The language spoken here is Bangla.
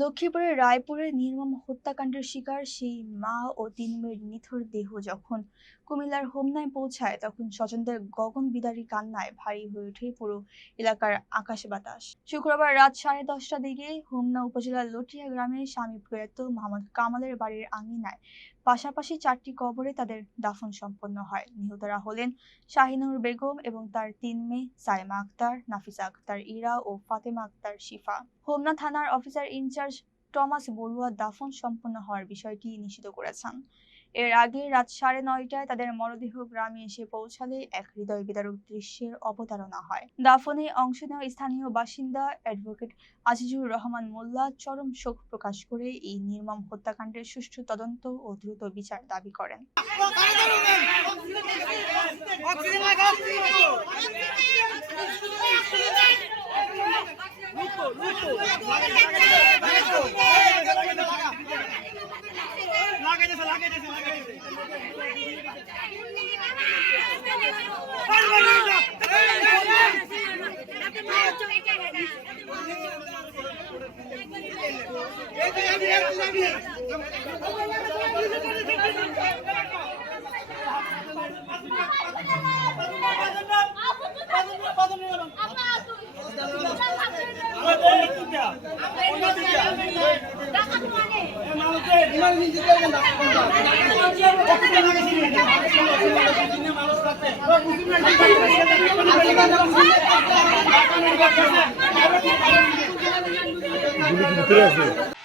লক্ষ্মীপুরের রায়পুরে নির্মম হত্যাকাণ্ডের শিকার সেই মা ও ৩ মেয়ের নিথর দেহ যখন কুমিল্লার হোমনায় পৌঁছায়, তখন স্বজনদের গগন বিদারী কান্নায় ভারী হয়ে ওঠে পুরো এলাকার আকাশ বাতাস। শুক্রবার রাত 10:30টার দিকে হোমনা উপজেলার লটিয়া গ্রামে স্বামী প্রয়াত মোহাম্মদ কামালের বাড়ির আঙিনায় পাশাপাশি 4টি কবরে তাদের দাফন সম্পন্ন হয়। নিহতরা হলেন শাহিনুর বেগম এবং তার 3 মেয়ে সাইমা আক্তার, নাফিসা আক্তার ইরা ও ফাতেমা আক্তার শিফা। হোমনা থানার অফিসার ইনচার্জ টমাস বড়ুয়া দাফন সম্পন্ন হওয়ার বিষয়টি নিশ্চিত করেছেন। এর আগে রাত 9:30টায় তাদের মরদেহ গ্রামে এসে পৌঁছালে এক হৃদয় বিদারক দৃশ্যের অবতারণা হয়। দাফনে অংশ নেওয়া স্থানীয় বাসিন্দা অ্যাডভোকেট আজিজুর রহমান মোল্লা চরম শোক প্রকাশ করে এই নির্মম হত্যাকাণ্ডের সুষ্ঠু তদন্ত ও দ্রুত বিচার দাবি করেন। ভিতরে আছে।